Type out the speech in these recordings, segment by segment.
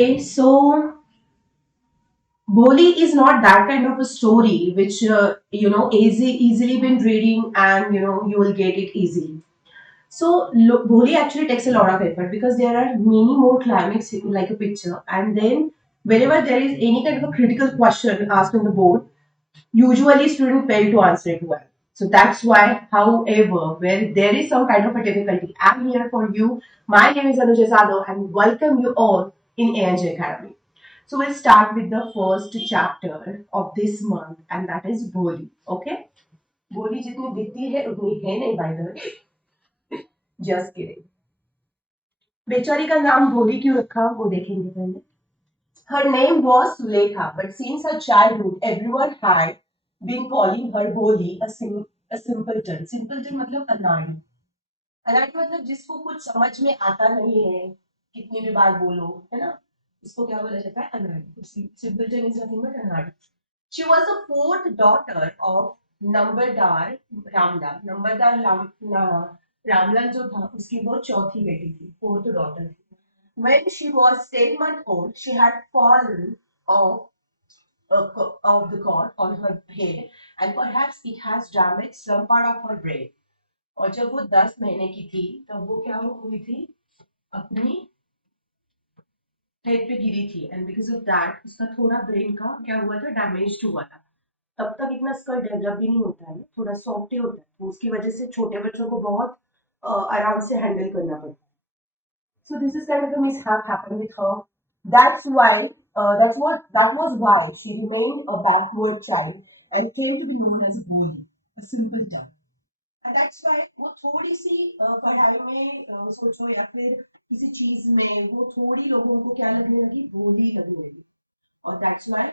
Okay, so Boli is not that kind of a story which easily been reading and you will get it easily. So Boli actually takes a lot of effort because there are many more climax like a picture, and then whenever there is any kind of a critical question asked on the board, usually students fail to answer it well. So that's why, however, when there is some kind of a difficulty, I'm here for you. My name is Anuja Zado and welcome you all in ANJ Academy. So we'll start with the first chapter of this month and that is Boli. Okay? Boli जितनी दिखती है उतनी है नहीं by the way. Just kidding. बेचारी का नाम भोली क्यों रखा वो देखेंगे पहले. Her name was Sulekha, but since her childhood, everyone had been calling her Boli, a simpleton. Simpleton मतलब अनाड़ी. अनाड़ी मतलब जिसको कुछ समझ में आता नहीं है, कितनी भी बार बोलो, है ना? इसको क्या बोला जाता है? अनाड़ी. Simpleton is nothing but अनाड़ी. She was the fourth daughter of नंबरदार रामलाल. नंबरदार रामलाल जो था उसकी वो चौथी बेटी थी, फोर्थ डॉटर थी. When she was 10 months old, she had fallen off of the cord on her head and perhaps it has damaged some part of her brain. और जब वो 10 महीने की थी तब वो क्या हुई थी अपनी हेड पे गिरी थी एंड बिकॉज ऑफ दैट उसका थोड़ा ब्रेन का क्या हुआ था डैमेज हुआ था. तब तक इतना स्कल डेवलप भी नहीं होता है, थोड़ा सॉफ्ट ही होता है, तो उसकी वजह से छोटे बच्चों को बहुत आराम से हैंडल करना पड़ता है. So this is kind of a mishap happened with her. That's why that was why she remained a backward child and came to be known as a bully, a simpleton. And that's why वो थोड़ी सी पढ़ाई में सोचो या फिर किसी चीज में वो थोड़ी लोगों को क्या लगने लगी भोली लगने लगी. और दैट्स व्हाई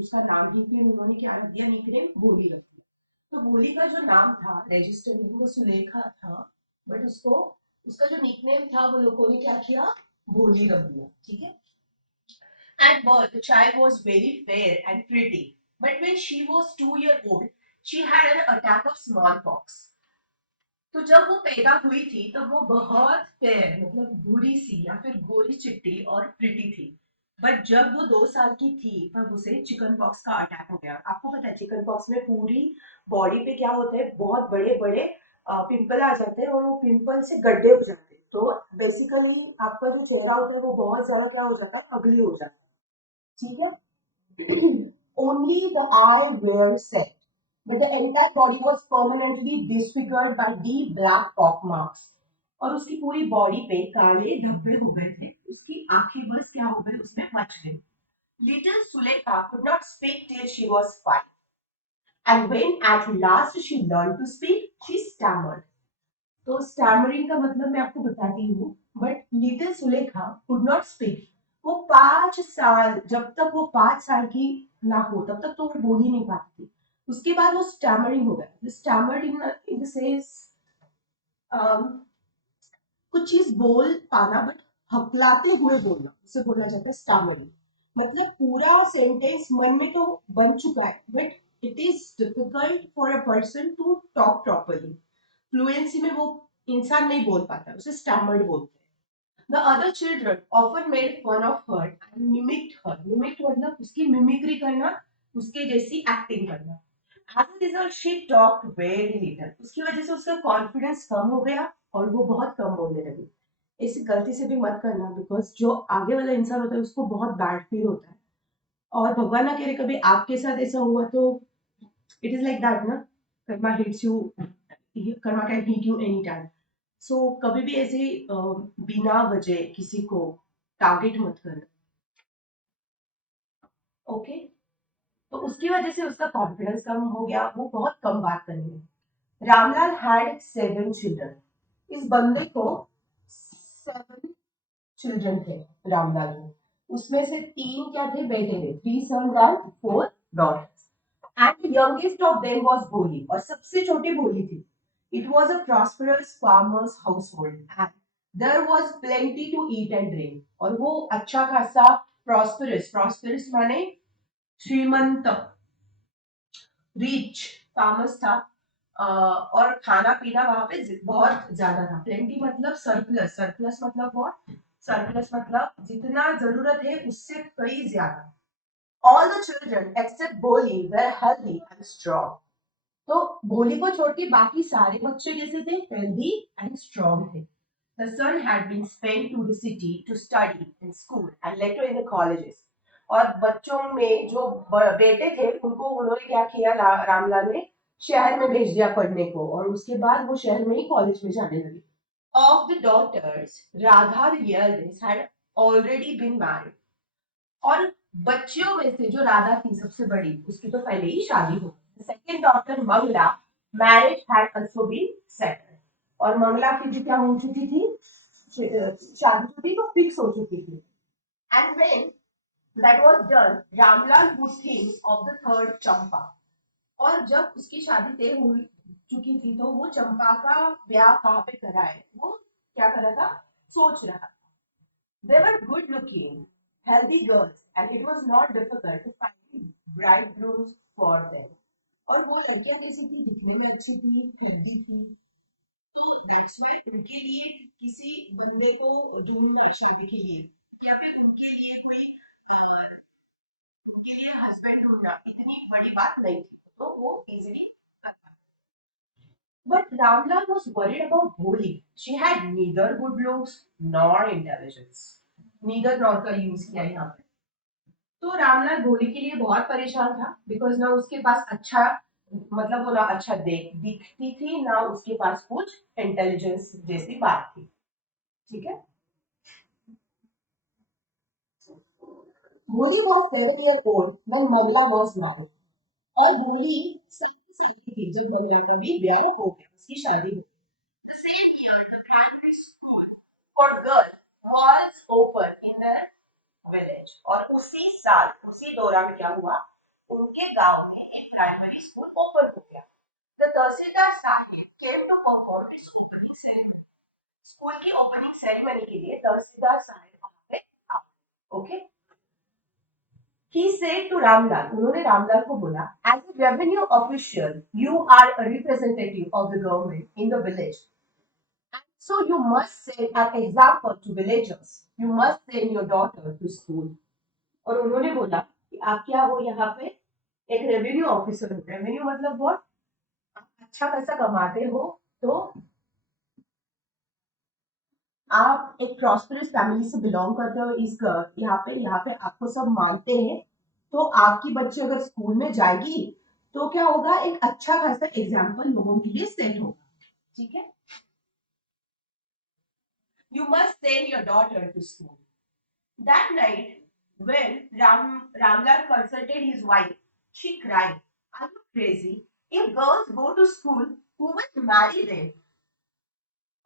उसका नाम ही फिर उन्होंने क्या रख दिया निकनेम भोली रख दिया. तो भोली का जो नाम था रजिस्टर में वो सुलेखा था, बट उसको उसका जो निकनेम था वो लोगों ने क्या किया भोली रख दिया. ठीक है. At birth, the child was very fair and pretty, but when she was 2 years old, she had an attack of smallpox. तो जब वो पैदा हुई थी तब वो बहुत फेयर मतलब भूरी सी या फिर गोरी चिट्टी और प्रिटी थी. बट जब वो 2 साल की थी तब उसे चिकन पॉक्स का अटैक हो गया. आपको पता है चिकन पॉक्स में पूरी बॉडी पे क्या होता है बहुत बड़े बड़े पिंपल आ जाते हैं और वो पिंपल से गड्ढे हो जाते हैं. तो बेसिकली आपका जो चेहरा होता है वो बहुत ज्यादा क्या हो जाता है अगली हो जाता है. ठीक है. Only the eye were set, but the entire body was permanently disfigured by deep black pock marks. और उसकी पूरी बॉडी पे काले धब्बे हो गए थे, उसकी आंखें बस क्या हो गई उसमें मच गई. Little Sulekha could not speak till she was 5, and when at last she learned to speak, she stammered. तो स्टैमरिंग का मतलब मैं आपको बताती हूँ. But little Sulekha could not speak. वो 5 साल जब तक वो 5 साल की ना हो तब तक तो वो बोल ही नहीं पाती थी. उसके बाद वो स्टैमरिंग हो गया. स्टैमर्ड इन द सेंस कुछ चीज बोल पाना बट हकलाते हुए बोलना उसे बोला जाता है स्टैमरिंग. मतलब पूरा सेंटेंस मन में तो बन चुका है but it is difficult for a person to talk properly. Fluency में वो इंसान नहीं बोल पाता उसे स्टैमर्ड बोलते हैं. The other children often made fun of her and mimicked her. Mimicked मतलब उसकी मिमिक्री करना, उसके जैसी एक्टिंग करना. As a result, she talked very little. उसकी वजह से उसका कॉन्फिडेंस कम हो गया और वो बहुत कम बोलने लगी. ऐसी गलती से भी मत करना बिकॉज जो आगे वाला इंसान होता है उसको बहुत बैड फील होता है. और भगवान ना करे कभी आपके साथ ऐसा हुआ तो इट इज लाइक दैट ना. Karma hits you. Karma can hit you any time. So कभी भी ऐसे बिना वजह किसी को टारगेट मत करना. ओके. तो उसकी वजह से उसका कॉन्फिडेंस कम हो गया, वो बहुत कम बात करने लगी. Ramlal had 7 children. इस बंदे को 7 चिल्ड्रन थे रामलाल को. उसमें से 3 क्या थे बेटे थे. 3 sons and 4 daughters. And the youngest of them was Bholi, और सबसे छोटी भोली थी. It was a prosperous farmer's household, and there was plenty to eat and drink. और वो अच्छा खासा prosperous माने श्रीमंत रिच फार्मर्स था. और खाना पीना वहां पे बहुत ज्यादा था. प्लेंटी मतलब सरप्लस. सरप्लस मतलब what? सरप्लस मतलब जितना जरूरत है उससे कई ज्यादा। ऑल द चिल्ड्रन एक्सेप्ट बोली वेर हेल्दी एंड स्ट्रॉन्ग। तो भोली को छोड़ के बाकी सारे बच्चे कैसे थे? हेल्दी एंड स्ट्रॉन्ग थे। The son had been sent to the city to study in school and later in the colleges. और बच्चों में जो बेटे थे उनको उन्होंने क्या किया, रामलाल ने शहर में भेज दिया पढ़ने को, और उसके बाद वो शहर में ही कॉलेज में जाने लगे। Of the daughters, Radha the eldest had already been married. और बच्चियों में से जो राधा थी सबसे बड़ी, उसकी तो पहले ही शादी हो गई। Second daughter Mangala marriage had also been settled. और मंगला की भी क्या हो चुकी थी, शादी जो थी वो फिक्स हो चुकी थी। And when that was done, Ramlal would think of the third चंपा। और जब उसकी शादी तय हो चुकी थी तो वो चंपा का ब्याह कहाँ पे कराए, वो क्या कर रहा था, सोच रहा था। They were good looking, healthy girls, and it was not difficult to find bridegrooms for them. और वो लड़कियां कैसी थी, दिखने में अच्छी थी, हेल्दी थी, तो दैट्स व्हाई उनके लिए किसी बंदे को ढूंढना शादी के लिए, या फिर उनके लिए कोई उनके लिए हस्बैंड ढूंढना इतनी बड़ी बात नहीं थी, तो वो easily. But Ramlal was worried about Bholi. She had neither good looks nor intelligence. Neither nor का यूज किया यहाँ पे। तो रामलाल भोली के लिए बहुत परेशान था, बिकॉज ना उसके पास अच्छा, मतलब वो ना अच्छा दिखती थी, ना उसके पास कुछ इंटेलिजेंस जैसी बात थी। ठीक है। भोली was 7 years old when Mangla was married. और भोली 7 साल की थी जब मंगला का भी ब्याह हो गया, उसकी शादी हो। The same year, the primary school for girls was opened in the village. और उसी साल, उसी दौरान क्या हुआ, उनके गांव में एक प्राइमरी स्कूल ओपन हो गया। The tehsildar Sahib came to perform its opening ceremony. School की ओपनिंग सेरेमनी के लिए तहसीलदार साहिब वहां पे आए। Okay. He said to Ramlal, उन्होंने रामलाल को बोला, as a revenue official, you are a representative of the government in the village. So you must set an example to villagers. You must send your daughter to school. और उन्होंने बोला कि आप क्या हो यहाँ पे, एक रेवेन्यू ऑफिसर हो। रेवेन्यू मतलब what? आप अच्छा पैसा कमाते हो, तो आप एक प्रॉस्परस फैमिली से बिलोंग करते हो, इस यहाँ पे आपको सब मानते हैं, तो आपकी बच्ची अगर स्कूल में जाएगी तो क्या होगा, एक अच्छा खासा एग्जाम्पल लोगों के लिए सेट होगा। ठीक है। You must send your daughter to school. That night, when Ramlal consulted his wife, she cried, are you crazy? If girls go to school, who will marry them?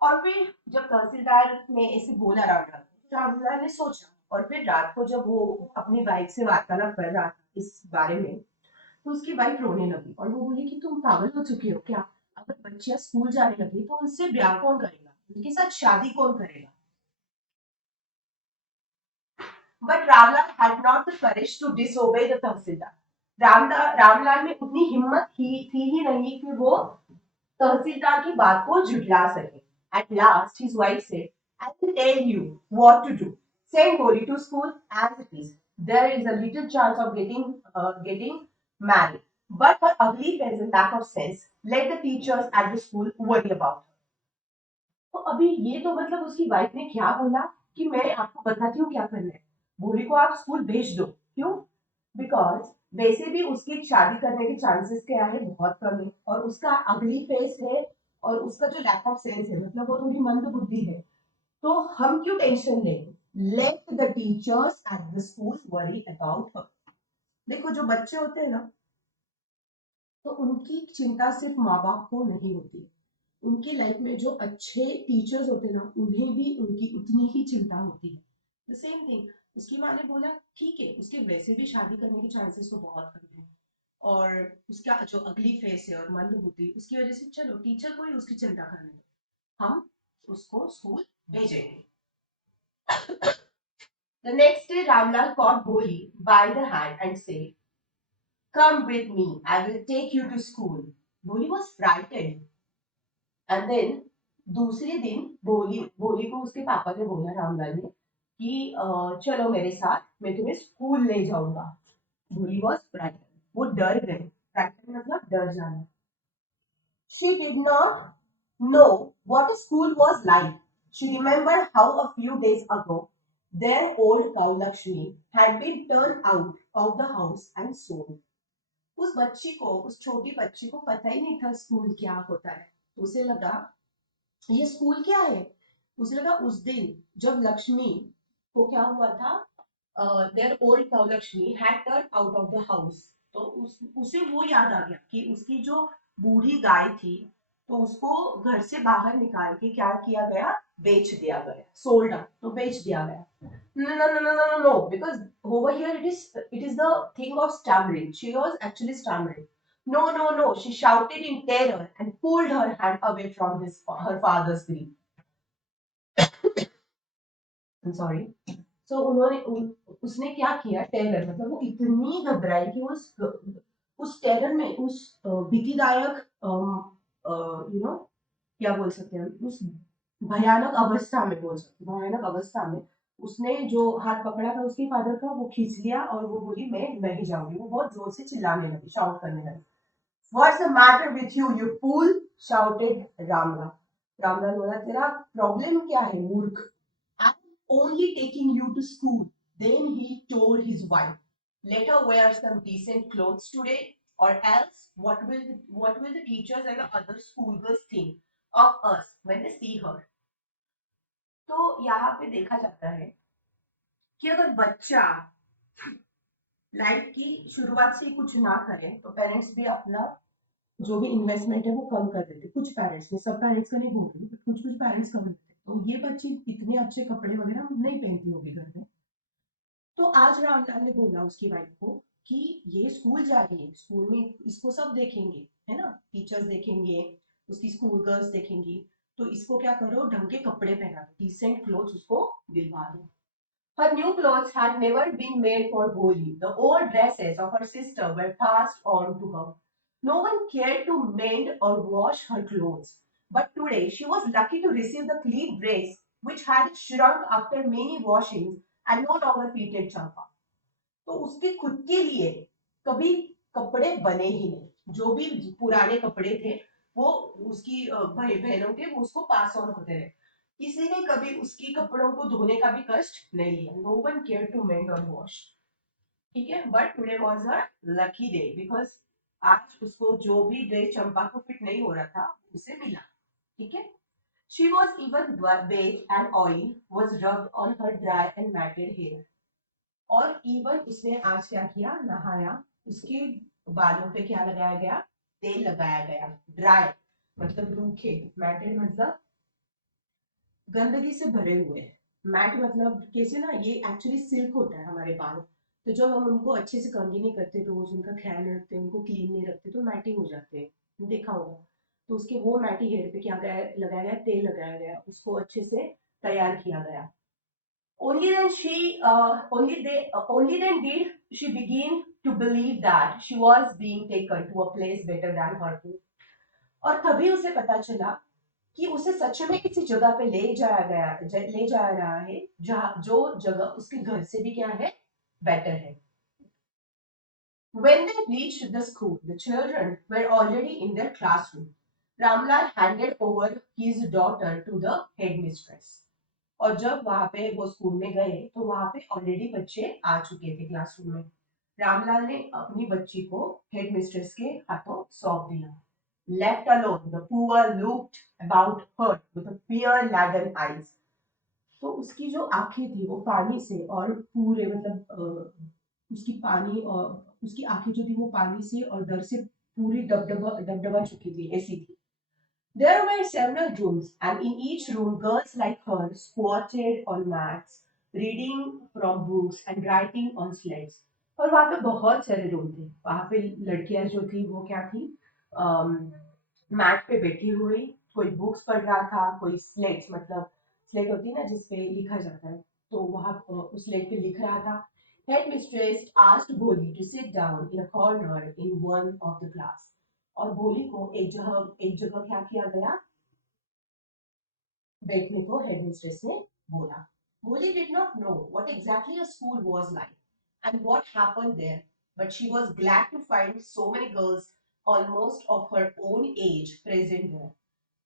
और फिर जब तहसीलदार ने ऐसे बोला रामलाल ने सोचा, और फिर रात को जब वो अपनी वाइफ से वार्तालाप कर रहा था इस बारे में, तो उसकी वाइफ रोने लगी और वो बोली कि तुम पागल हो चुकी हो क्या? अगर बच्चियां स्कूल जाने लगी तो उनसे ब्याह कौन करेगा, उनके साथ शादी कौन करेगा? But Ramlal had not the courage to disobey the तहसीलदार। रामलाल में उतनी हिम्मत थी ही नहीं कि वो तहसीलदार की बात को झुठला सके। At last, his wife said, "I will tell you what to do. Send Goli to school as it is. There is a little chance of getting married. But her ugly face and lack of sense, let the teachers at the school worry about her." तो अभी ये तो मतलब उसकी wife ने क्या बोला कि मैं आपको बताती हूँ क्या करना है, भोली को आप स्कूल भेज दो। क्यों? बिकॉज वैसे भी उसकी शादी करने के चांसेस क्या है, बहुत कम है, और उसका अगली फेस है, और उसका जो लैक ऑफ सेंस है, मतलब वो थोड़ी मंद बुद्धि है, तो हम क्यों टेंशन लें? Let the teachers at the school worry about her. देखो जो बच्चे होते हैं ना, तो उनकी चिंता सिर्फ माँ बाप को नहीं होती, उनकी लाइफ में जो अच्छे टीचर्स होते हैं ना, उन्हें भी उनकी उतनी ही चिंता होती है। द सेम थिंग, उसकी माँ ने बोला ठीक है, उसके वैसे भी शादी करने के चांसेस तो बहुत कम है, और उसका जो अगली फेस है और मंद बुद्धि, उसकी वजह से चलो टीचर को ही उसकी चिंता करने दो, हम उसको स्कूल भेजेंगे। The next day Ramlal caught Boli by the hand and said, "Come with me, I will take you to school." Boli was frightened. And then दूसरे दिन भोली भोली को उसके पापा ने बोला, रामलाल ने, कि चलो मेरे साथ, मैं तुम्हें स्कूल ले जाऊंगा। भोली वॉज फ्राइटेंड, वो डर गई। फ्राइटेंड मतलब डर जाना। She did not know what a school was like. She remembered how a few days ago their old cow Lakshmi had been turned out of the house and sold. उस बच्ची को, उस छोटी बच्ची को पता ही नहीं था स्कूल क्या होता है। उसे लगा ये स्कूल क्या है। उसे लगा उस दिन जब लक्ष्मी को क्या हुआ था, their old cow Lakshmi had turn out of the house. तो उसे वो याद आ गया कि उसकी जो बूढ़ी गाय थी, तो उसको घर से बाहर निकाल के क्या किया गया, बेच दिया गया, सोल्ड, तो बेच दिया गया। No, no, no, no, no, no, no, because over here it is the thing of stammering. She was actually stammering. No, no, no, she shouted in terror and pulled her hand away from her father's grip. I'm sorry. So उसने क्या किया, terror मतलब वो इतनी घबराई कि उस terror में, उस भीतिदायक, क्या बोल सकते हैं, उस भयानक अवस्था में, बोल सकते हैं भयानक अवस्था में, उसने जो हाथ पकड़ा था उसके फादर का, वो खींच लिया और वो बोली मैं नहीं जाऊंगी। वो बहुत जोर से चिल्लाने लगी, शाउट करने लगी। What's the matter with you, you fool? shouted Ramla. Ramlal बोला तेरा प्रॉब्लम क्या है मूर्ख। I'm only taking you to school. Then he told his wife, let her wear some decent clothes today, or else what will the teachers and the other schoolgirls think of us when they see her? तो यहाँ पे देखा जाता है कि अगर बच्चा life की शुरुआत से ही कुछ ना करे तो पेरेंट्स भी अपना जो भी इन्वेस्टमेंट है वो कम कर देते। कुछ पेरेंट्स ने, सब पेरेंट्स का नहीं बोल रही, कुछ कुछ पेरेंट्स कम देते। तो ये बच्ची इतने अच्छे कपड़े वगैरह नहीं पहनती होगी घर में। तो आज रामलाल ने बोला उसकी वाइफ को कि ये स्कूल जा रही है, स्कूल में इसको सब देखेंगे, है ना, टीचर्स देखेंगे, उसकी स्कूल गर्ल्स देखेंगी, तो इसको क्या करो, ढंग के कपड़े पहना दो, डिसेंट क्लोथ्स उसको दिलवा दो। Her new clothes had never been made for Bholi. The old dresses of her sister were passed on to her. No one cared to mend or wash her clothes. But today she was lucky to receive the clean dress which had shrunk after many washings and no longer fitted Champa. तो उसके खुद के लिए कभी कपड़े बने ही नहीं। जो भी पुराने कपड़े थे वो उसकी भाई बहनों के, वो उसको पास ऑन होते रहे। किसी ने कभी उसकी कपड़ों को धोने का भी कष्ट नहीं लिया। No one care to mend or wash. ठीक है, but today was a lucky day because आज उसको जो भी ड्रेस चंपा को फिट नहीं हो रहा था उसे मिला। ठीक है, she was even bathed and oil was rubbed on her dry and matted hair. और इवन उसने आज क्या किया, नहाया, उसके बालों पे क्या लगाया गया, तेल लगाया गया। ड्राई मतलब रूखे, मैटेड मतलब गंदगी से भरे हुए, मैट मतलब कैसे ना, ये एक्चुअली सिल्क होता है हमारे बाल। तो जब हम उनको अच्छे से कंघी नहीं करते, रोज उनका ख्याल नहीं रखते, उनको क्लीन नहीं रखते, तो मैटी हो जाते हैं, देखा होगा। तो उसके वो मैटी हेयर पे क्या गया, लगाया गया, तेल लगाया गया, उसको अच्छे से तैयार किया गया। Only then did she begin to believe that she was being taken to a place better than her home. और तभी उसे पता चला कि उसे सच में किसी जगह पे ले जाया रहा है, जहाँ जो जगह उसके घर से भी क्या है, बेटर है। When they reached the school, the children were already in their classroom. Ramlal handed over his daughter to the headmistress. और जब वहां पे वो स्कूल में गए तो वहां पे ऑलरेडी बच्चे आ चुके थे क्लासरूम में। रामलाल ने अपनी बच्ची को हेड मिस्ट्रेस के हाथों सौंप दिया। Left alone, the poor looked about her with a fear-laden eyes. तो उसकी जो आंखें थी वो पानी से और पूरे मतलब उसकी पानी और उसकी आंखें जो थी वो पानी से और डर से पूरी डबडबा चुकी थी, ऐसी थी। There were several rooms, and in each room, girls like her squatted on mats, reading from books and writing on slates. और वहाँ पे बहुत सारे रूम थे। वहाँ पे लड़कियां जो थी वो क्या थी, मैट पे बैठी हुई, कोई बुक्स पढ़ रहा था, कोई स्लेट्स मतलब स्लेट होती है ना जिसपे लिखा जाता है, तो वहाँ उस स्लेट पे लिख रहा था। Headmistress asked Boli to sit down in a corner in one of the class. और भोली को एक जगह क्या किया गया, बैठने को हेडमिस्ट्रेस ने बोला। Molly did not know what exactly a school was like and what happened there, but she was glad to find so many girls almost of her own age present there.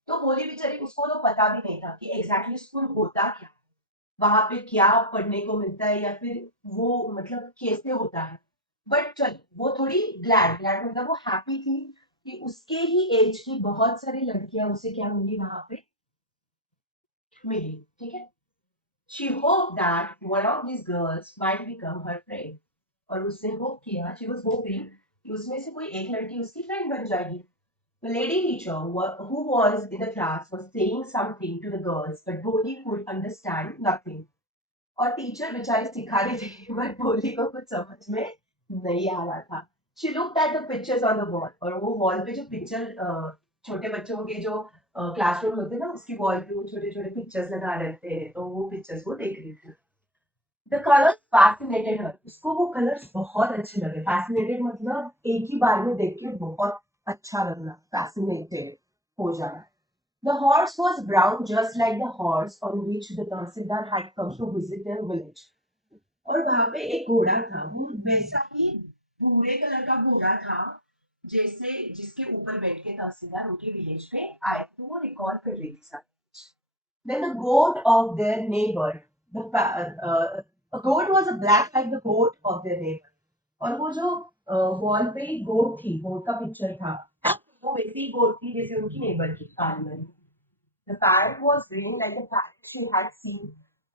तो भोली बेचारी उसको तो पता भी नहीं था कि एग्जैक्टली स्कूल होता क्या, वहां पे क्या पढ़ने को मिलता है या फिर वो मतलब कैसे होता है। बट चल वो थोड़ी ग्लैड ग्लैड मतलब वो हैप्पी थी कि उसके ही एज की बहुत सारी लड़कियां उसे क्या मिली वहां पे मिली। ठीक है। She hope that one of this girls might become her friend, और उसने होप किया, शी वाज होपिंग कि उसमें से कोई एक लड़की उसकी फ्रेंड बन जाएगी। The lady teacher who was in the class was saying something to the girls, but Boli could understand nothing. और टीचर बेचारी सिखा रही थी बट भोली को कुछ समझ में नहीं आ रहा था। She looked at the pictures on the wall, और वो वॉल पे जो पिक्चर छोटे बच्चों के जो क्लासरूम होते हैं ना उसकी वॉल पे वो छोटे छोटे पिक्चर्स लगा रहते हैं, तो वो पिक्चर्स वो देख रही थी। द कलर्स फैसिनेटेड हर, उसको वो कलर्स बहुत अच्छे लगे। फैसिनेटेड मतलब एक ही बार में देख के बहुत अच्छा लगना, फैसिनेटेड हो जाना। The horse was brown just like the horse on which the Tahsildar had come to visit their village. और वहां पे एक घोड़ा था, वो वैसा ही भूरे कलर का घोड़ा था जैसे जिसके ऊपर बैठ के तहसीलदार उनके विलेज पे आए, तो वो रिकॉर्ड कर रही थी सब कुछ। Then the goat of their neighbor, a goat was a black like the goat of their neighbor. और वो जो वॉल पे ही गोट थी, गोट का पिक्चर था, वो वैसी ही गोट थी जैसे उनकी नेबर की काली। The parrot was green like the parrot she had seen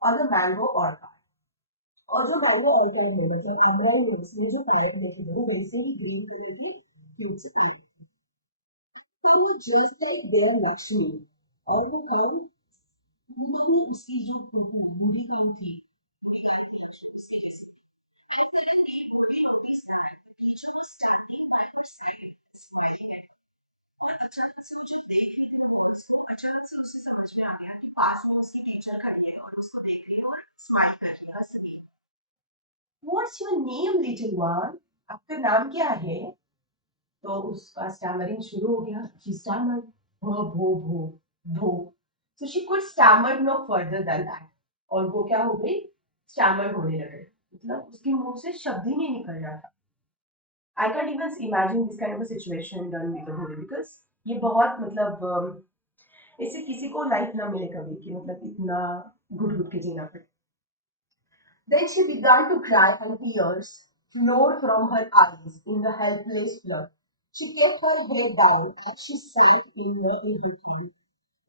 on the mango orchard. और जो mango orchard में मतलब अमराई में जो parrot देखे थे वो वैसे ही green कलर की fruits थी। तो वो just like there next to me, और वो कौन, भी उसकी जो बूढ़ी कौन थी, अचानक से उसे समझ में आ गया कि पास में उसकी टीचर खड़ी है और उसको देख रही है और स्माइल कर रही है, हंस रही है। What's your name, little one? आपका नाम क्या है? तो उसका स्टैमरिंग शुरू हो गया। She stammered, भो भो भो भो। So she could stammer no further than that. और वो क्या हो गई? स्टैमर होने लगे। मतलब उसके मुंह से शब्द ही नहीं निकल रहा था। I can't even imagine this kind of a situation done with a bully because ये बहुत मतलब ऐसे किसी को लाइफ ना मिले कभी कि मतलब इतना घुट घुट के जीना पड़े। Then she began to cry and tears flowed from her eyes in the helpless flood. She kept her head down as she sat in her tent,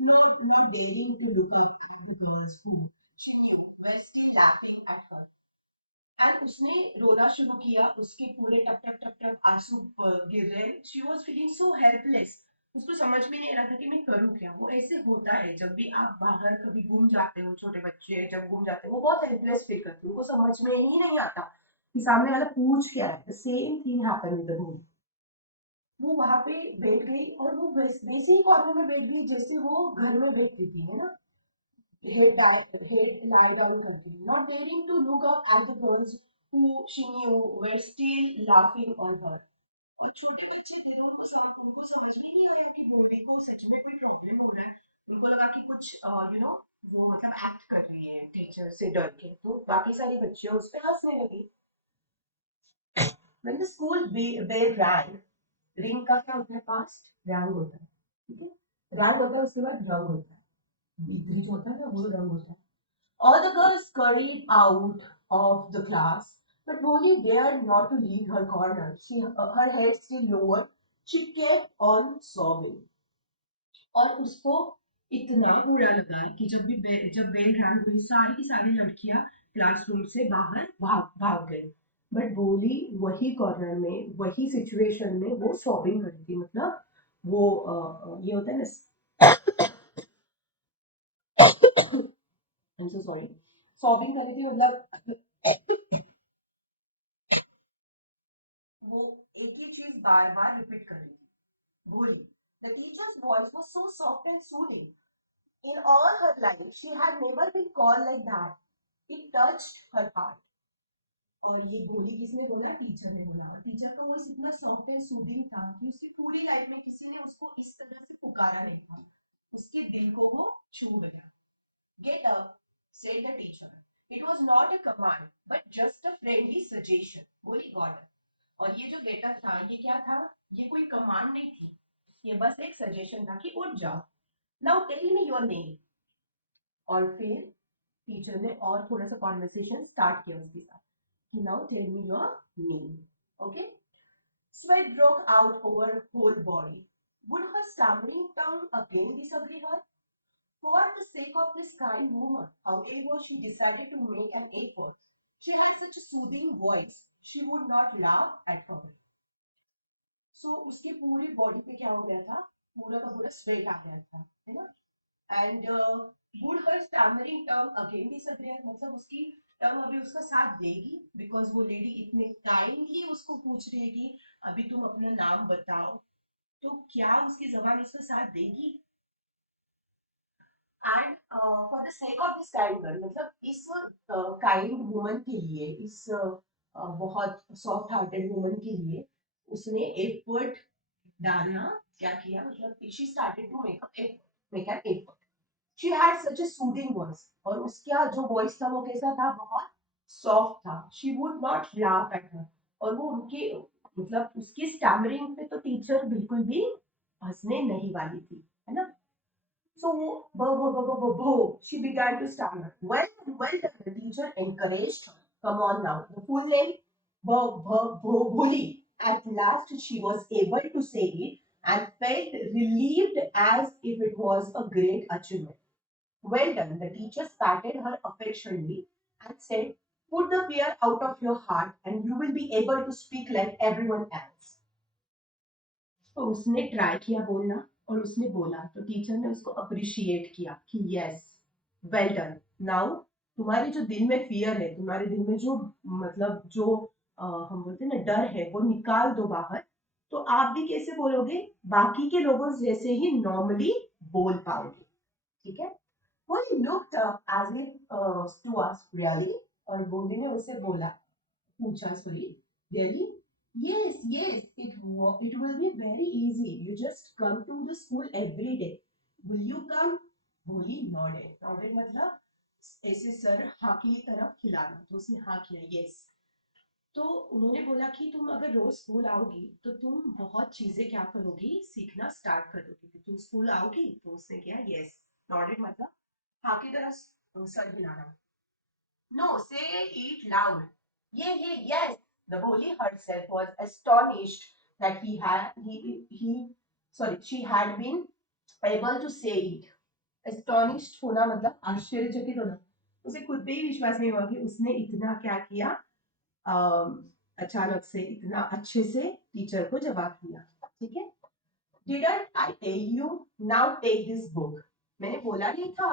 not daring to look up at the girls who she knew were still laughing at her. And उसने रोना शुरू किया, उसके पूरे टप टप टप टप आंसू गिर रहे हैं। She was feeling so helpless. उसको समझ में नहीं आ रहा था कि मैं करूँ क्या। वो ऐसे होता है जब भी आप बाहर कभी घूम जाते हो, छोटे बच्चे जब घूम जाते हैं वो बहुत हेल्पलेस फील करते हैं, उनको समझ में ही नहीं आता कि सामने वाला पूछ क्या है। The same thing happened with the movie. वो वहां पे बैठ गई और वो वैसे ही कॉर्नर में बैठ गई जैसे वो घर में बैठती थी, है ना, head lie down country, not daring to look up at the girls who she knew were still laughing on her. और छोटे बच्चे थे तो उनको समझ में नहीं आया कि बोली को सच में कोई प्रॉब्लम हो रहा है। उनको लगा कि कुछ वो मतलब एक्ट कर रही है टीचर से डर के, तो बाकी सारी बच्चियां उस पर हंसने लगी। When the school bell rang, ring का क्या होता है, पास्ट रैंग होता है। ठीक है, रैंग होता है उसके बाद रंग होता है, बीच होता है ना वो रंग होता है। All the girls scurried out of the class, but Molly dared not to leave her corner. Her head still lowered. She kept on sobbing. और उसको इतना बुरा लगा कि जब बेल रैंक हुई, सारी की सारी लड़कियां क्लासरूम से बाहर भाग भाग गई। बट बोली वही कॉर्नर में वही सिचुएशन में वो सॉबिंग कर रही थी, मतलब वो ये होता है ना, I am so sorry, sobbing कर रही थी मतलब वो एक ही चीज बार बार रिपीट कर रही थी। Bholi the teacher's voice was so soft and soothing, in all her life she had never been called like that, it touched her heart. और ये बोली किसने बोला, टीचर ने बोला। और टीचर का वॉइस इतना सॉफ्ट एंड सूदिंग था कि उसकी पूरी लाइफ में किसी ने उसको इस तरह से पुकारा नहीं था। उसके दिल को वो छू गया। Get up, said the teacher, it was not a command but just a friendly suggestion, बोली गॉड। और ये जो गेट अप था ये क्या था, ये कोई कमांड नहीं थी, ये बस एक सजेशन था कि उठ जाओ। Now tell me your name. और फिर टीचर ने और थोड़ा सा कॉन्वर्सेशन स्टार्ट किया उसके साथ कि now tell me your name. Okay. Sweat broke out over her whole body. Would her stammering tongue again disagree her? For the sake of this kind woman, however, she decided to make an effort. She had such a soothing voice, she would not laugh at her. उसके पूरी body पे क्या हो गया था, पूरा का पूरा स्वेट आ गया था, है ना। And would her stammering tongue again disagree, मतलब उसकी टंग अभी उसका साथ देगी, बिकॉज वो लेडी इतने काइंडली उसको पूछ रही है कि अभी तुम अपना नाम बताओ, तो क्या उसकी जबान उसका साथ देगी। And for the sake of this kind girl, मतलब इस काइंड वुमन के लिए, इस बहुत सॉफ्ट हार्टेड वुमन के लिए उसने एफर्ट डालना क्या किया, मतलब she started to make an effort. She had such a soothing voice, और उसका जो वॉइस था वो कैसा था, बहुत सॉफ्ट था। She would not laugh at her, और वो उनके मतलब उसकी स्टैमरिंग पे तो टीचर बिल्कुल भी हंसने नहीं वाली थी, है ना। So, she began to stammer. Well done, the teacher encouraged her. Come on now. The full name, Bholi. At last, she was able to say it and felt relieved as if it was a great achievement. Well done. The teacher patted her affectionately and said, put the fear out of your heart and you will be able to speak like everyone else. तो उसने try किया बोलना, और उसने बोला, तो teacher ने उसको अप्रिशिएट किया कि यस, वेल डन। नाउ तुम्हारे जो दिल में फियर है, तुम्हारे दिल में जो मतलब जो हम बोलते हैं ना डर है, वो निकाल दो बाहर, तो आप भी कैसे बोलोगे, बाकी के लोगों जैसे ही नॉर्मली बोल पाओगे। ठीक है। वो looked up as if to ask really, और बोली ने उससे बोला, पूछा, sorry, really? Yes, it will be very easy. You just come to the school every day. Will you come? बोली nodded. Nodded मतलब ऐसे सर हाँ की तरफ खिलाना, तो उसने हाँ किया, यस। तो उन्होंने बोला कि तुम अगर रोज स्कूल आओगी तो तुम बहुत चीजें क्या करोगी, सीखना स्टार्ट कर दोगी, कि तुम स्कूल आओगी, तो उसने किया यस। नॉडेड मतलब हाँ की तरफ सर हिलाना। No, say it loud. Yes. The bully herself was astonished that she had been able to say it. Astonished होना मतलब आश्चर्यचकित होना। उसे खुद पे ही विश्वास नहीं हुआ कि उसने इतना क्या किया, अचानक से इतना अच्छे से टीचर को जवाब दिया। ठीक है। Didn't I tell you? Now take this book. मैंने बोला नहीं था,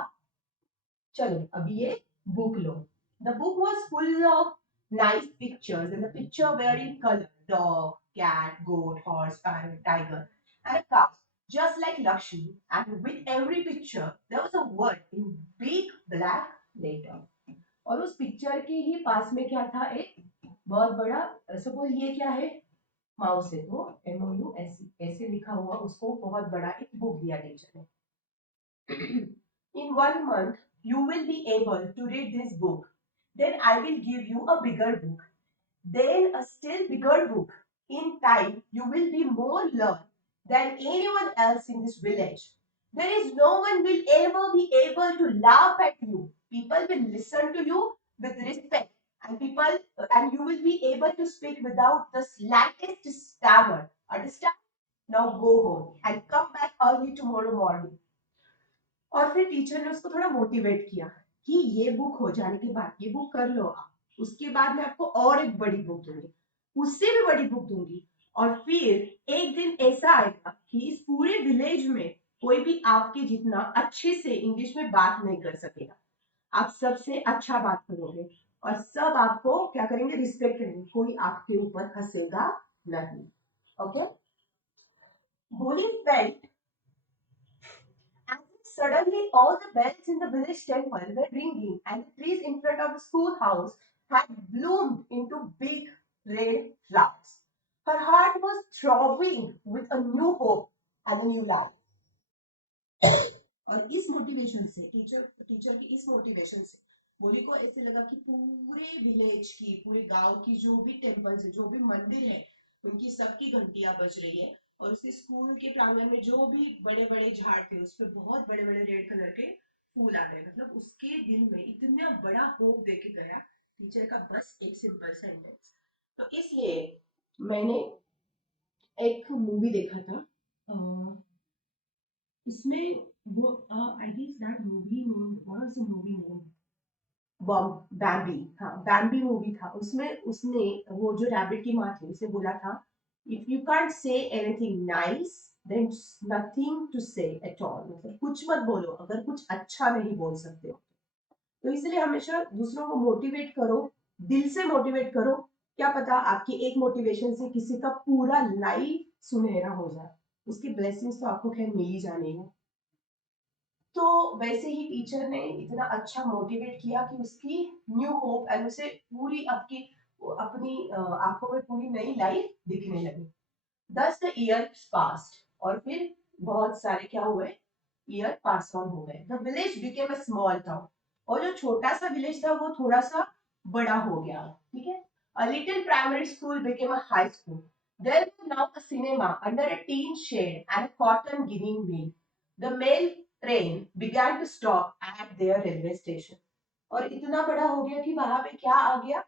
चलो अभी ये book low. The book was full of nice pictures, and the picture were in color: dog, cat, goat, horse, parrot, tiger, and a cow, just like Lakshmi. And with every picture, there was a word in big black letter. और उस picture के ही पास में क्या था, एक बहुत बड़ा, suppose ये क्या है, माउस है, तो MOU ऐसे ऐसे लिखा हुआ, उसको बहुत बड़ा एक बुक दिया टीचर ने। In 1 month, you will be able to read this book. Then I will give you a bigger book. Then a still bigger book. In time, you will be more learned than anyone else in this village. There is no one will ever be able to laugh at you. People will listen to you with respect, and you will be able to speak without the slightest stammer. Understand? Now go home and come back early tomorrow morning. और फिर teacher ने उसको थोड़ा motivate किया कि ये book हो जाने के बाद, ये बुक कर लो आप, उसके बाद मैं आपको और एक बड़ी बुक दूंगी, उससे भी बड़ी बुक दूंगी, और फिर एक दिन ऐसा आएगा कि इस पूरे विलेज में कोई भी आपके जितना अच्छे से इंग्लिश में बात नहीं कर सकेगा। आप सबसे अच्छा बात करोगे और सब आपको क्या करेंगे, रिस्पेक्ट करेंगे, कोई आपके ऊपर हंसेगा नहीं। ओके। बोली felt and suddenly all the bells in the village temple were ringing, and the trees in front of the schoolhouse had bloomed into big red flowers. Her heart was throbbing with a new hope and a new life. और इस motivation से teacher की इस motivation से भोली को ऐसे लगा कि पूरे विलेज की, पूरे गांव की जो भी टेम्पल्स है, जो भी मंदिर है, उनकी सबकी घंटियां बज रही है। और उसके स्कूल के प्रांगण में जो भी बड़े बड़े झाड़ थे उस पे बहुत बड़े बड़े रेड कलर के फूल आ गए। मतलब उसके दिल में इतना बड़ा होप देख गया टीचर का बस एक सिंपल सेंटेंस। तो इसलिए मैंने एक मूवी देखा था, इसमें वो I think that movie name, what was the movie name, Bambi, हाँ बैम्बी मूवी था। उसमें उसने, वो जो रैबिट की माँ थी, उसे बोला था, if you can't say anything nice then nothing to say at all, मतलब कुछ मत बोलो अगर कुछ अच्छा नहीं बोल सकते हो। तो इसलिए हमेशा दूसरों को मोटिवेट करो, दिल से मोटिवेट करो। क्या पता आपकी एक मोटिवेशन से किसी का पूरा लाइफ सुनहरा हो जाए। उसकी ब्लेसिंग्स तो आपको खैर मिल ही जानी है। तो वैसे ही टीचर ने इतना अच्छा मोटिवेट किया कि उसकी न्यू होप एंड उसे पूरी आपकी अपनी आंखों में पूरी नई लाइफ दिखने लगी। दस द ईयर्स पास्ड, और फिर बहुत सारे क्या हुए, ईयर पास ऑन हो गए। The village became a small town, और जो छोटा सा विलेज था वो थोड़ा सा बड़ा हो गया। ठीक है। A little primary school became a high school, there was now a cinema under a tin shed and a cotton ginning mill. The mail train began to stop at their railway station। और इतना बड़ा हो गया कि वहां पे क्या आ गया,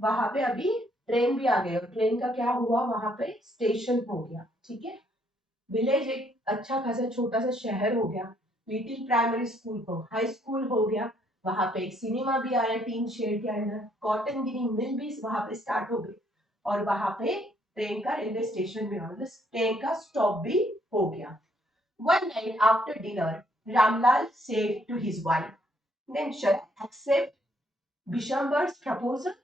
वहां पे अभी ट्रेन भी आ गई, और ट्रेन का क्या हुआ, वहां पे स्टेशन हो गया। ठीक है। विलेज एक अच्छा खासा छोटा सा शहर हो गया। लिटिल प्राइमरी स्कूल को हाई स्कूल हो गया। वहां पे एक सिनेमा भी आया टीन शेड के अंदर। कॉटन गिनिंग मिल भी वहां पे स्टार्ट हो गई। और वहां पे ट्रेन का रेलवे स्टेशन भी, मतलब ट्रेन का स्टॉप भी हो गया। One night after dinner, Ramlal said to his wife, then shall I accept Bishambar's proposal?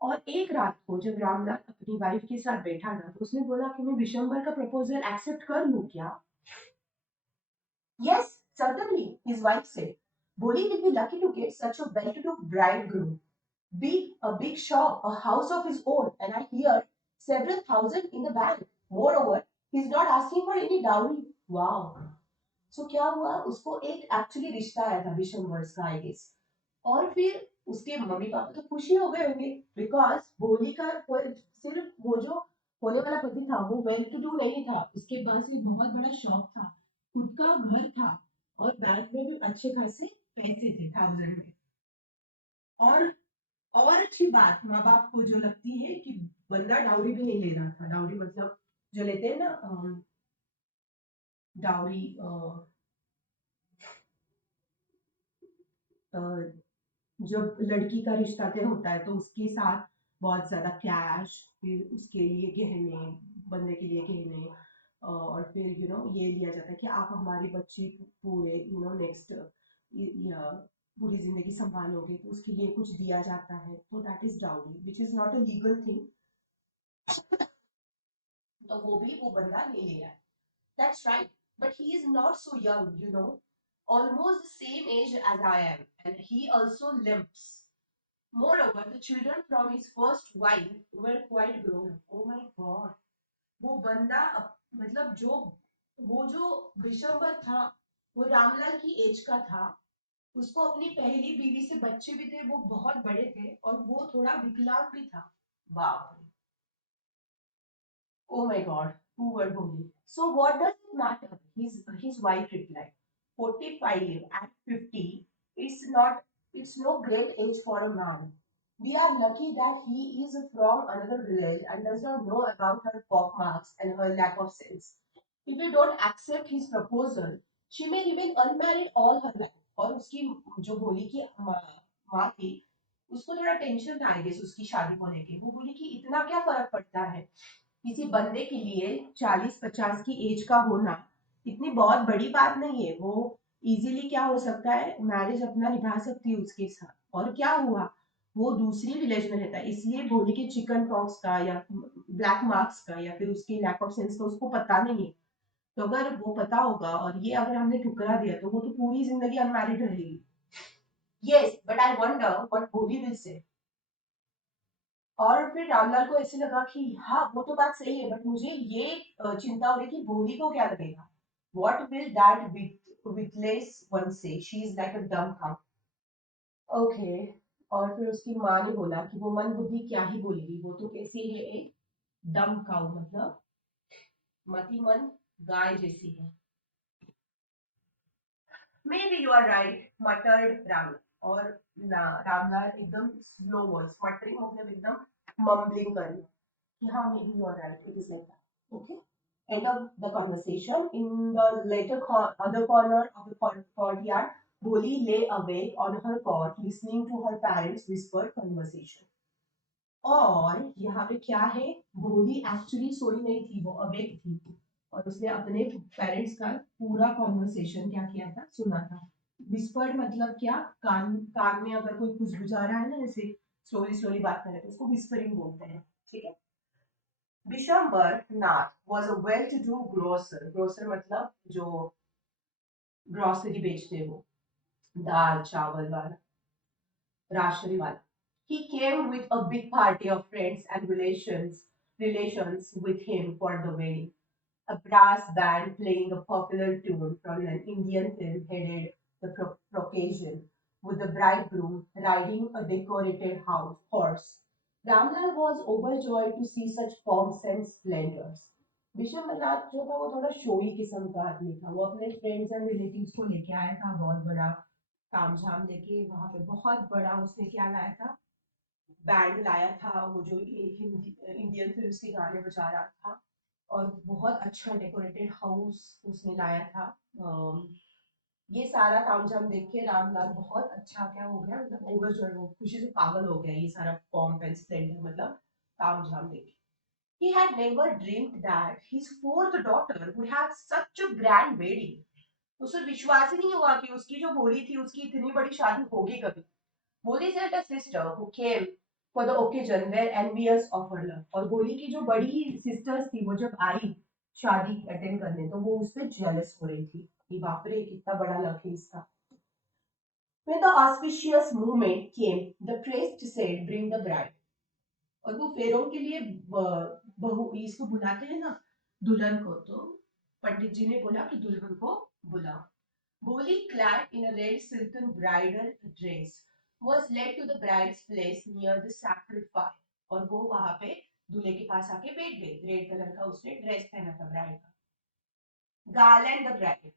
और एक रात को जब रामलाल अपनी वाइफ के साथ बैठा ना, तो उसने बोला कि मैं बिशंबर का प्रपोजल एक्सेप्ट कर लूं क्या? Yes, certainly, his wife said. Boli will be lucky to get such a well-to-do bridegroom. A big shop, a house of his own, and I hear several thousand in the bank. Moreover, he's not asking for any dowry. Wow. सो क्या हुआ, उसको एक actually रिश्ता आया था विशंबर्स का, I guess. और फिर उसके मम्मी पापा तो खुशी हो गए होंगे, बिकॉज भोली का सिर्फ वो जो होने वाला पति था वो वेल टू डू नहीं था, उसके पास एक बहुत बड़ा शॉप था, खुद का घर था, और बैंक में भी अच्छे खासे पैसे थे, थाउजेंड में। और अच्छी बात माँ बाप को जो लगती है कि बंदा डाउरी भी नहीं ले रहा था। डाउरी मतलब जो लेते हैं ना, डाउरी, जब लड़की का रिश्ता तय होता है तो उसके साथ बहुत ज्यादा कैश, फिर उसके लिए गहने, बंदे के लिए गहने, और फिर ये लिया जाता है कि आप हमारी बच्ची पूरे नेक्स्ट पूरी जिंदगी संभालोगे, तो उसके लिए कुछ दिया जाता है, तो that is dowry which is not a legal thing. तो वो भी वो बंदा ले ले रहा है। That's right. But he is not so young, almost the same age as I am, and he also limps. Moreover, the children from his first wife were quite grown up. Oh my God! वो बंदा मतलब जो वो जो विशंबर था, वो रामलाल की as का था। उसको अपनी पहली बीवी से बच्चे भी थे, वो बहुत बड़े थे, और वो थोड़ा विकलांग भी था। बाप रे! Oh my God, poor Bhumi. So what does it matter? His wife replied, 45 and 50, it's no great age for a man. We are lucky that he is from another village and does not know about her pockmarks and her lack of sense. If we don't accept his proposal, she may remain unmarried all her life. और उसकी जो भोली की माँ थी, उसको थोड़ा tension था आई गेस उसकी शादी को लेके। वो बोली कि इतना क्या फर्क पड़ता है, किसी बंदे के लिए 40-50 की एज का होना इतनी बहुत बड़ी बात नहीं है। वो इजीली क्या हो सकता है, मैरिज अपना निभा सकती है उसके साथ। और क्या हुआ, वो दूसरी विलेज में रहता है, इसलिए भोली के चिकन पॉक्स का या ब्लैक मार्क्स का या फिर उसके लैक ऑफ सेंस का उसको पता नहीं है। तो अगर वो पता होगा और ये अगर हमने ठुकरा दिया तो वो तो पूरी जिंदगी अनमैरिड रहेगी। Yes, but I wonder what भोली विल से। और फिर रामलाल को ऐसे लगा कि हाँ वो तो बात सही है, बट मुझे ये चिंता हो रही कि भोली को क्या लगेगा। वॉट विल दैट विथलेस वन से, शी इज लाइक अ डम काउ। ओके। और फिर उसकी माँ ने बोला कि वो मन बुद्धि क्या ही बोलेगी, वो तो कैसी है, एक डम काऊ, मतलब मतिमंद गाय जैसी है। Maybe you are right, muttered Ramlal. और ना, रामलाल एकदम स्लो वॉइस, मटरिंग मतलब एकदम मम्बलिंग करना कि हाँ, maybe you are right, it is like that. Okay, end of the conversation. In the other corner of the courtyard, Boli lay awake on her cot, listening to her parents' whispered conversation. और यहाँ पे क्या है, भोली actually सोई नहीं थी, वो अवेक थी। और उसने अपने पेरेंट्स का पूरा कॉन्वर्सेशन क्या किया था, सुना था। विस्पर्ड मतलब क्या, कान कान में अगर कोई कुछ गुजार रहा है ना, जैसे स्लोली स्लोली बात कर रहे हैं, तो उसको विस्परिंग बोलते हैं। ठीक है। Bishambar Nath was a well to do grocer. Grocer मतलब जो ग्रोसरी बेचते हैं, वो दाल चावल वाला, राशनरी वाला। He came with a big party of friends and relations with him for the wedding. A brass band playing a popular tune from an Indian film headed the procession, with the bridegroom riding a decorated horse. Ramlal was overjoyed to see such pomps and splendors. Vishwanath जो था वो थोड़ा showy किस्म का आदमी था। वो अपने फ्रेंड्स एंड रिलेटिव्स को लेके आया था, बहुत बड़ा तामझाम लेके। वहां पे बहुत बड़ा उसने क्या लाया था, बैंड लाया था, वो जो हिंदी इंडियन फिल्म्स के गाने बजा रहा था। और बहुत अच्छा डेकोरेटेड हाउस उसने लाया था। ये सारा तामझाम देख के रामलाल बहुत अच्छा क्या हो गया, मतलब ओवरजॉय, वो खुशी से पागल हो गया, ये सारा पॉम्प एंड स्प्लेंडर मतलब तामझाम देख के। He had never dreamed that his fourth daughter would have such a grand wedding. उसे विश्वास ही नहीं हुआ कि उसकी जो भोली थी, उसकी इतनी बड़ी शादी होगी कभी। Boli's elder sister who came for the occasion were envious of her love. और बोली की जो बड़ी सिस्टर्स थी, वो जब आई शादी अटेंड करने, तो वो उससे जेलस हो रही थी कि बाप रे, कितना बड़ा लक है इसका। When the auspicious moment came, the priest said, "Bring the bride." और वो फेरों के लिए बहू इसको बुलाते हैं ना, दुल्हन को, तो पंडित जी ने बोला कि दुल्हन को बुलाओ। Boli, clad in a red silken bridal dress, was led to the bride's place near the sacred fire. और वो वहां पे दूल्हे के पास आके बैठ गई। रेड कलर का उसने ड्रेस पहना था ब्राइड का। गार्लैंड द ब्राइड,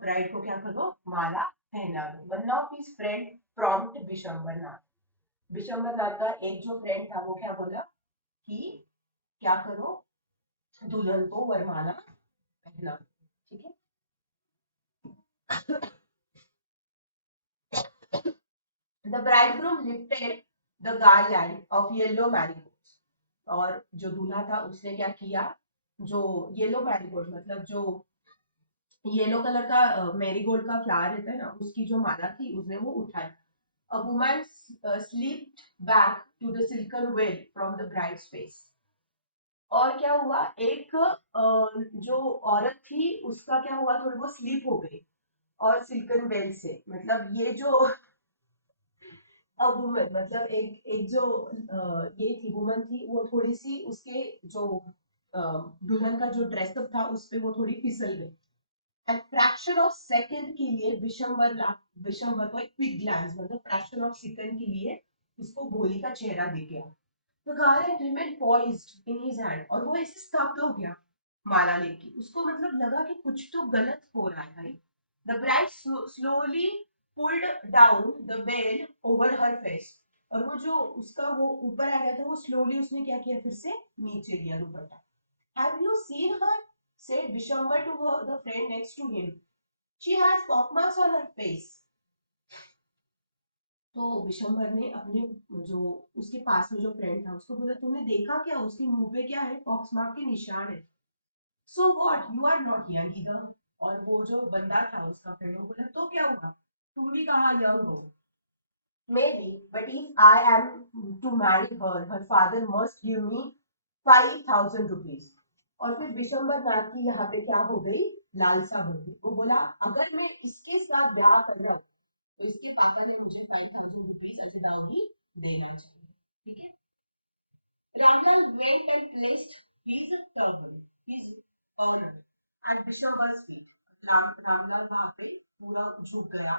ब्राइड को क्या करो, माला पहना दो। One of his friend prompt Bishambarnath, Bishambarnath का एक जो फ्रेंड था, वो क्या बोला कि क्या करो, दुल्हन को वरमाला पहना दो। ठीक है। The bridegroom lifted the garland of yellow marigolds. और जो दूल्हा था उसने क्या किया, जो येलो मैरीगोल्ड मतलब जो येलो कलर का मैरीगोल्ड का फ्लावर रहता है ना, उसकी जो माला थी उसने वो उठाई। A woman slipped back to the silken veil from the bride's face. और क्या हुआ, एक जो औरत थी उसका क्या हुआ, थोड़ी वो स्लिप हो गई और सिल्कन वेल से, मतलब ये जो वुमन मतलब एक एक जो ये थी, वुमन थी, वो थोड़ी सी उसके जो दुल्हन का जो ड्रेसअप था उस पे वो थोड़ी फिसल गई। एंड फ्रैक्शन ऑफ सेकंड के लिए विशंबर को एक क्विक ग्लांस, मतलब फ्रैक्शन ऑफ सेकंड के लिए उसको भोली का चेहरा दिख गया। तो garland remain poised in his hand, और वो ऐसे स्तब्ध हो गया माला लेके। उसको मतलब लगा कि कुछ तो गलत हो रहा है भाई। The bride slowly pulled down the well over her face. और वो जो उसका वो ऊपर आ गया था, वो स्लोली उसने क्या किया, फिर से नीचे लिया दुपट्टा। Have you seen her, said Vishamba to her, the friend next to him. She has pockmarks on her face. तो विशंबर ने अपने जो उसके पास में जो फ्रेंड था उसको बोला, तुमने देखा क्या, उसके मुंह पे क्या है, पॉक्स मार्क के निशान है। So what, you are not young either. और वो जो बंदा था उसका फ्रेंड, वो बोला, तो क्या हुआ, तुम भी कहाँ यंग हो। Maybe, but if I am to marry her, her father must give me 5,000 rupees. और फिर दिसंबर नाथ की यहाँ पे क्या हो गई, लालसा बढ़ गई। वो बोला, अगर मैं इसके साथ ब्याह कर रहा हूँ, तो इसके पापा ने मुझे 5,000 रुपीज एज दावरी देना चाहिए। ठीक है। Randall went and placed his turban, his honor, at December's feet. Ramlal वहां पे पूरा झुक गया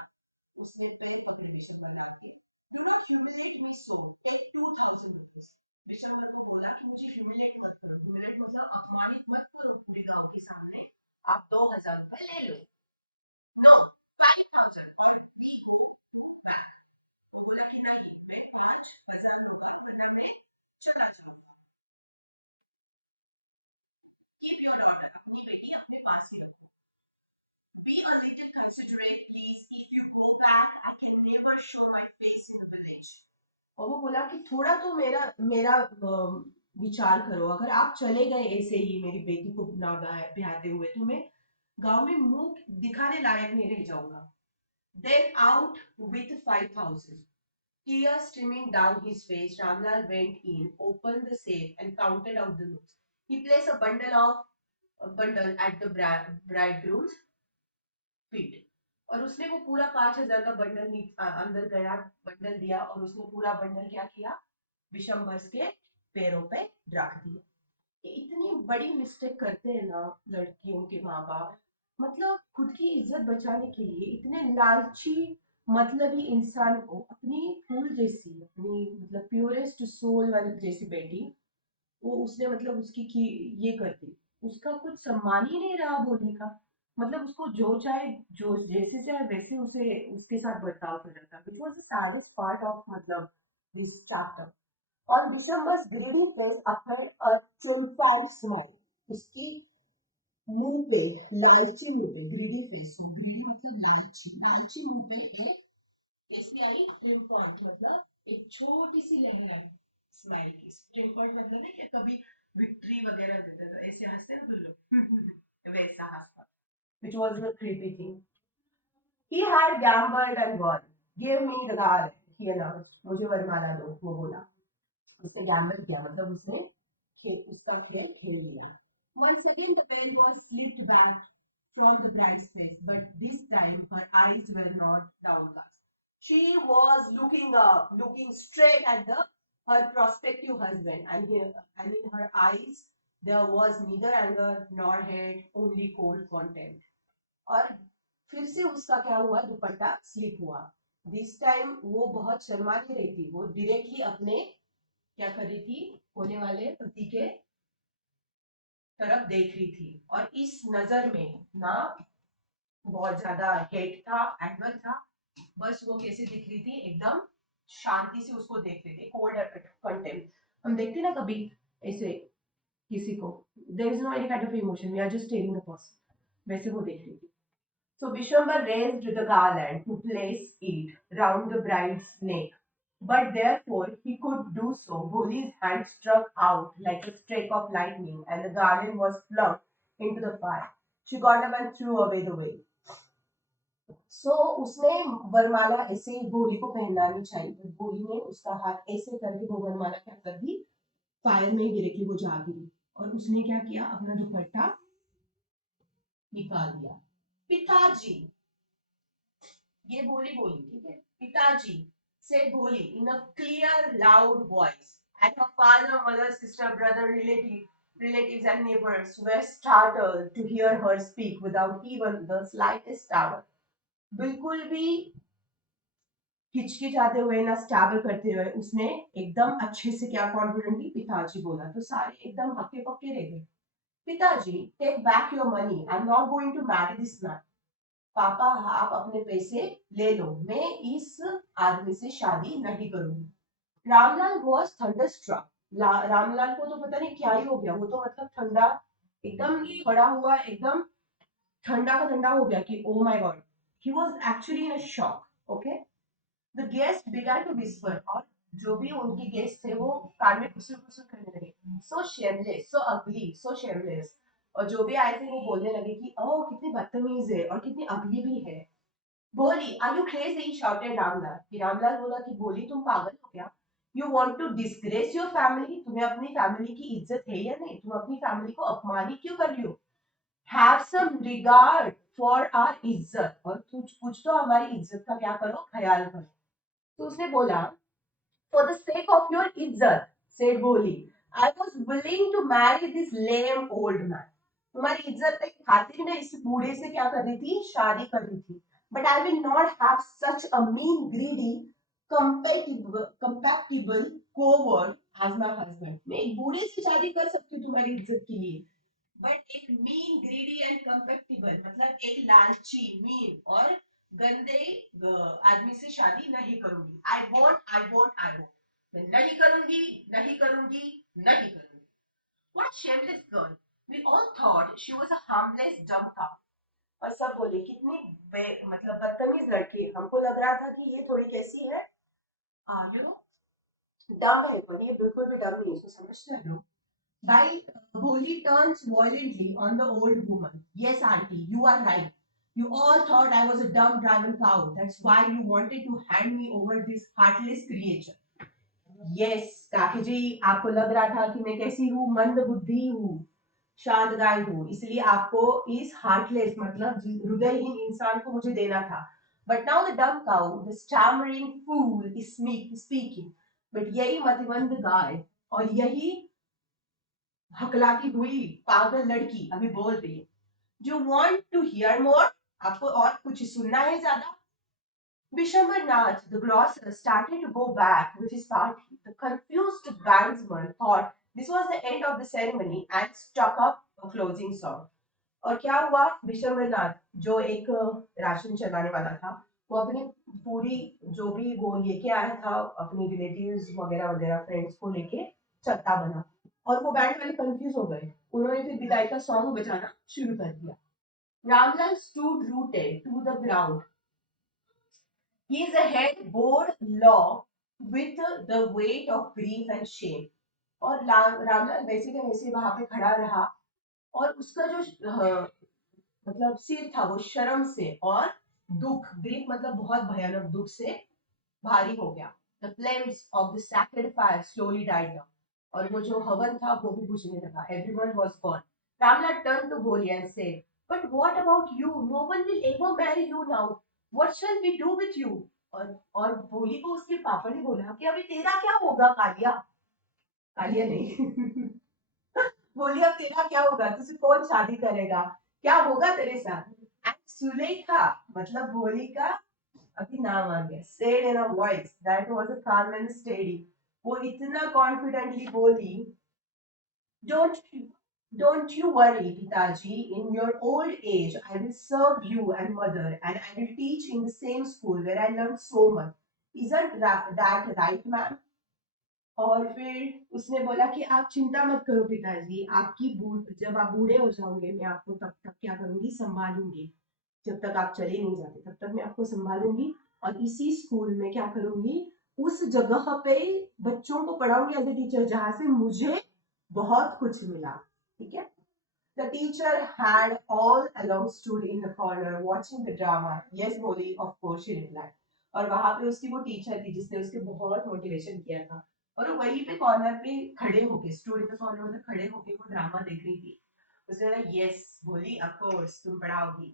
उसने पेड़ को परमिशन लगा दी, do not humiliate my soul, take 2000 rupees. Vishal ने बोला कि मुझे ह्यूमिलेट मत करो, ह्यूमिलेट मतलब अपमानित मत करो पूरे गांव के सामने, आप 2000 रुपए ले लो। नो, 5000 पर वीक। वो बोला कि नहीं, मैं 5000 रुपए खाना में चला जाऊंगा। कीप योर डॉटर, अपनी बेटी अपने पास ही रखो। Be a little considerate please, if you go back I can never show my face in the village. और वो बोला कि थोड़ा तो मेरा मेरा विचार करो, अगर आप चले गए ऐसे ही मेरी बेटी को ना ब्याहते हुए तो मैं गांव में मुंह दिखाने लायक नहीं रह जाऊंगा। Then out with 5000, tears streaming down his face, Ramlal went in, opened the safe and counted out the notes. He placed a bundle at the bridegroom's feet. और उसने वो पूरा 5000 का बंडल अंदर गया, बंडल दिया और उसने पूरा बंडल क्या किया, विशंबर के पैरों पे रख दिया। ये इतनी बड़ी मिस्टेक करते हैं ना लड़कियों के माँ बाप, मतलब खुद की इज्जत बचाने के लिए इतने लालची मतलबी इंसान को अपनी फूल जैसी, अपनी मतलब प्योरेस्ट सोल वाली जैसी बेटी, वो उसने मतलब उसकी की ये कर दी, उसका कुछ सम्मान ही नहीं रहा बोलने का। मतलब उसको जो चाहे, जो जैसे चाहे वैसे उसे उसके साथ बर्ताव कर रहा था, which was the saddest part of मतलब this chapter. On December's greedy face appeared a triumphant smile. उसकी मुंह पे, लालची मुंह पे, ग्रीडी फेस, ग्रीडी मतलब लालची, लालची मुंह पे एक कैसी आई, triumphant मतलब एक छोटी सी लहर स्माइल की। triumphant मतलब है कि कभी विक्ट्री वगैरह देते तो ऐसे हंसते हैं तो लोग वैसा हंसता, which was a creepy thing. He had gambled and won. Give me the garland, he announced. मुझे वरमाला दो, वो बोला। उसने गैम्बल किया मतलब उसने उसका खेल खेल लिया। Once again the veil was slipped back from the bride's face, but this time her eyes were not downcast. She was looking up, looking straight at her prospective husband, and in her eyes there was neither anger nor hate, only cold contempt. और फिर से उसका क्या हुआ, दुपट्टा slip हुआ। This time वो बहुत शर्मा नहीं रही थी, वो डायरेक्टली अपने क्या कर रही थी, होने वाले पति के तरफ देख रही थी। और इस नजर में ना बहुत ज्यादा हेट था, एंगर था, बस वो कैसे दिख रही थी, एकदम शांति से उसको देख रही थी, कोल्ड कंटेम्प्ट। हम देखते ना कभी ऐसे किसी को, there is no any kind of emotion, we are just staring the person, वैसे वो देख रही थी। So Vishwambar raised the garland to place it round the bride's neck. But therefore he could do so, Bholi's hand struck out like a streak of lightning, and the garland was flung into the fire. She got up and threw away the veil. So उसने वरमाला ऐसे ही भोली को पहनानी चाहिए, तो भोली ने उसका हाथ ऐसे करके वो वरमाला क्या कर दी, फायर में डायरेक्टली वो जा गिरी। और उसने क्या किया, अपना दुपट्टा निकाल दिया। पिताजी, ये बोली बोली, ठीक है, पिताजी said Bholi in a clear, loud voice, and her father, mother, sister, brother, relatives, and neighbors were startled to hear her speak without even the slightest stammer. बिल्कुल भी हिचकिचाते हुए ना स्टैबर करते हुए उसने एकदम अच्छे से क्या कॉन्फिडेंटली पिताजी बोला, तो सारे एकदम हक्के पक्के रह गए। पिताजी, take back your money, I am not going to marry this man. पापा आप अपने पैसे ले लो, मैं इस आदमी से शादी नहीं करूंगी। Ramlal was thunderstruck. रामलाल को तो पता नहीं क्या ही हो गया, वो तो मतलब ठंडा एकदम खड़ा हुआ, एकदम ठंडा का ठंडा हो गया कि oh my God, he was actually in a shock. Okay, the guest began to whisper, और जो भी उनके गेस्ट थे वो कान में खुसुर खुसुर करने लगे, सो शेमलेस, सो अगली, सो शेमलेस। और जो भी आए थे वो बोलने लगे कि ओह कितनी बदतमीज है और कितनी अगली भी है। Bholi, are you crazy, shouted Ramlal. कि रामलाल बोला कि बोली तुम पागल हो क्या, you want to disgrace your family, तुम्हें अपनी फैमिली की इज्जत है या नहीं, तुम अपनी फैमिली को अपमानित क्यों कर रही हो। Have some regard for our इज्जत, और कुछ कुछ तो हमारी इज्जत का क्या करो, ख्याल करो। तो उसने बोला, for the sake of your izzat, said Boli, I was willing to marry this lame old man. तुम्हारी इज्जत की खातिर मैं इस बूढ़े से क्या कर रही थी, शादी कर रही थी। but I will not have such a mean, greedy, compatible coward as my husband. मैं एक बूढ़े से शादी कर सकती हूँ तुम्हारी इज्जत के लिए, बट एक मीन, ग्रीडी एंड कंपेक्टिबल मतलब एक लालची, मीन और गंदे आदमी से शादी नहीं करूंगी. आई वोंट मैं नहीं करूंगी, नहीं करूंगी, नहीं करूंगी. What a shameless girl. We all thought she was a harmless dumb cow. और सब बोले कितनी मतलब बदतमीज लड़की. हमको लग रहा था कि ये थोड़ी कैसी है, यू नो, डम है, पर ये बिल्कुल भी डम नहीं है, इसको समझते हैं लोग. By Bholi turns violently on the old woman. Yes, auntie, you are right. You all thought I was a dumb dragon cow. That's why you wanted to hand me over this heartless creature. Yes, काकी जी, आपको लग रहा था कि मैं कैसी हूँ, मंद बुद्धि हूँ, शांत गाय हूँ, इसलिए आपको इस हार्टलेस मतलब हृदयहीन इंसान को मुझे देना था. But now the dumb cow, the stammering fool is speaking. But यही मतिमंद गाय और यही हकलाती हुई पागल लड़की अभी बोल रही है. Do you want to hear more? आपको और कुछ सुनना है ज्यादा? Vishambarnath, the grocer, started to go back with his party. The confused bandsman thought this was the end of the ceremony and struck up a closing song. और क्या हुआ, विशंबरनाथ जो एक राशन चलाने वाला था, वो अपनी पूरी जो भी वो लेके आया था अपनी रिलेटिव्स वगैरह वगैरह फ्रेंड्स को लेके चलता बना. और वो बैंड वाले कंफ्यूज हो गए, उन्होंने फिर विदाई का सॉन्ग बजाना शुरू कर दिया. Ramlal stood rooted to the ground. His head bore low with the weight of grief and shame. और रामलाल वैसे के वैसे वहां पे खड़ा रहा और उसका जो मतलब सिर था वो शर्म से और दुख, ग्रीफ मतलब बहुत भयानक दुख से भारी हो गया. The flames of the sacred fire slowly died down. और वो जो हवन था वो भी बुझने लगा. Everyone was gone. Ramla turned to Boli and said, "But what about you? No one will ever marry you now. What shall we do with you?" और भोली को उसके पापा ने बोला कि अभी तेरा क्या होगा कालिया. कालिया नहीं. बोली अब तेरा क्या होगा, तुझे कौन शादी करेगा, क्या होगा तेरे साथ. एंड सुलेखा मतलब भोली का अभी नाम आ गया. said in a voice that was a calm and steady. वो इतना कॉन्फिडेंटली बोली, don't don't you worry पिताजी, in your old age I will serve you and mother and I will teach in the same school where I learned so much. Isn't that right ma'am? और फिर उसने बोला कि आप चिंता मत करो पिताजी, आपकी जब आप बूढ़े हो जाओगे मैं आपको तब तक क्या करूंगी, संभालूंगी. जब तक आप चले नहीं जाते तब तक मैं आपको संभालूंगी और इसी स्कूल में क्या करूंगी, उस जगह पे बच्चों को पढ़ाऊंगी एज ए टीचर जहां से मुझे बहुत कुछ मिला. ठीक है. The teacher had all along stood in the corner watching the drama. Yes, Molly, of course, she replied. और वहां पे उसकी वो टीचर थी जिसने उसके बहुत मोटिवेशन किया था और वो वहीं पे कॉर्नर पे खड़े होके, स्टूड इन द कॉर्नर मतलब खड़े होके वो ड्रामा देख रही थी. उसने बोला, "Yes, Molly, of course, तुम पढ़ाओगी."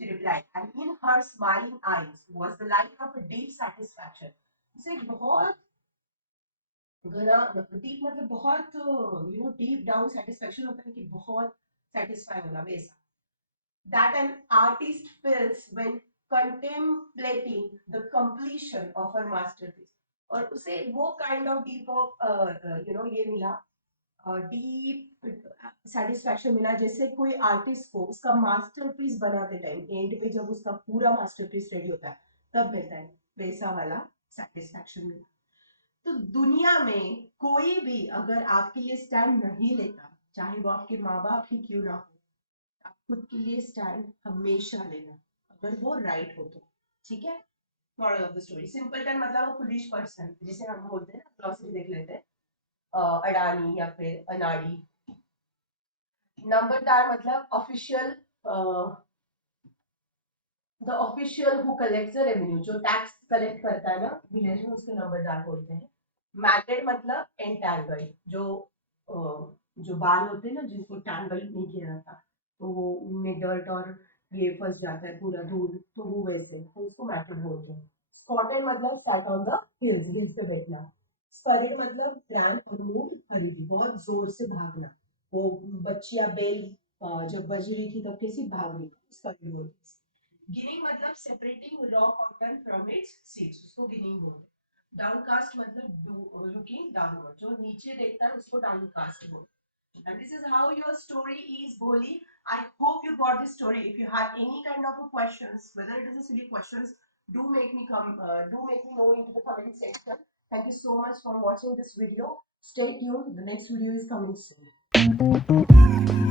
She replied, and in her smiling eyes was the light of a deep satisfaction. उसे एक बहुत घना, डीप मतलब बहुत डीप डाउन सेटिस्फेक्शन होता है कि बहुत सेटिस्फाई होना वैसा. That an artist feels when contemplating the completion of her masterpiece. और उसे वो काइंड ऑफ डीप ऑफ ये मिला, डीप सेटिस्फेक्शन मिला जैसे कोई आर्टिस्ट को उसका मास्टरपीस बनाते टाइम एंड पे जब उसका पूरा मास्टरपीस रेडी होता है तब मिलता है, वैसा वाला सेटिस्फेक्शन मिला. तो दुनिया में कोई भी अगर आपके लिए स्टैंड नहीं लेता, चाहे वो आपके माँ बाप ही क्यों ना हो, आप खुद के लिए स्टैंड हमेशा लेना अगर वो राइट हो तो. ठीक है. Moral of the story, simpleton मतलब वो फुलिश पर्सन जिसे हम बोलते हैं, ग्लॉसरी देख लेते हैं, अडानी या फिर अनाड़ी. नंबरदार मतलब official, the official who collects the revenue, जो टैक्स कलेक्ट करता है ना विलेज में, उसको नंबरदार बोलते हैं. मैटेड मतलब एंटैंगल्ड, जो बाल होते हैं ना जिनको टैंगल नहीं किया जाता तो वो उनमें डर्ट और ये फंस जाता है पूरा धूल, तो वो वैसे तो उसको मैटेड बोलते हैं. स्पॉटेड मतलब sat on the hills, hills पे बैठना. स्परिड मतलब प्लान और मूव, हरीडी बहुत जोर से भागना. वो बच्चियां बेल जब बज रही थी तब कैसी भाग रही थी, स्परिड बोलते हैं. गिनिंग मतलब separating raw cotton from its seeds, उसको गिनिंग बोलते हैं। डाउनकास्ट मतलब लुकिंग डाउनवर्ड, जो नीचे देखता है उसको डाउनकास्ट बोलते हैं। And this is how your story is, Boli. I hope you got this story. If you have any kind of questions, whether it is a silly questions, do make me know into the comment section. Thank you so much for watching this video. Stay tuned. The next video is coming soon.